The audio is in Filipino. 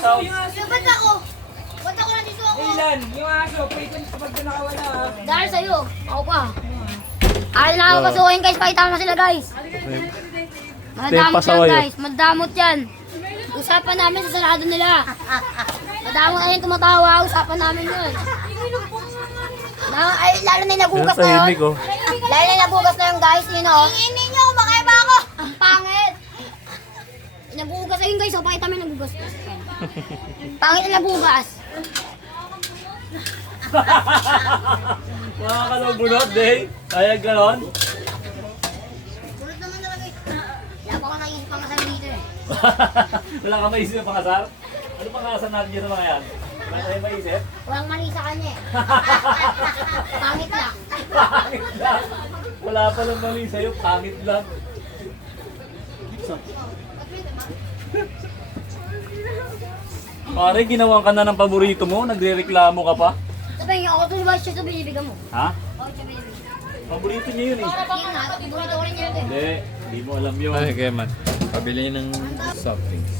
aso. Ba't ako? Ba't ako nandito ako? Ilan? Yung aso. Pwede pag nakawala. Dahil sa'yo. Ako pa. Ayaw na ako pasukin guys. Pakita mo sila guys. Madamot yan guys. Madamot yan. Usapan namin sa sarado nila. Madamot na yung tumatawa. Usapan namin yun. Ay, lalo na yung nagugas na yun. Lalo na yung nagugas na yun guys. Yun o. Hingin niyo. Kumakain ba ako? Ang pangit. Nagugas na yun guys. O, pakita mo yung nagugas. Pangit na nagugas. Mga kalabunod, day. Kaya ganon. Bulot naman talaga eh. Wala pa ako naisip pang kasal dito eh. Wala ka maisip na pangasar? Ano pangasar natin dyan sa mga yan? Wala tayo maisip? Walang mali sa kanya eh. Pangit lang. Pangit lang. Wala palang mali sa'yo, pangit lang. Pare, ginawan ka na ng paborito mo, nagre-reklamo ka pa. Sabi niyo, ako ito ba siya ito binibigyan mo? Ha? Ako siya binibigyan. Paborito niya yun eh. Yun nga, paborito ko rin yun eh. Hindi, hindi mo alam yun. Ay, kaya man. Pabili ng soft drinks.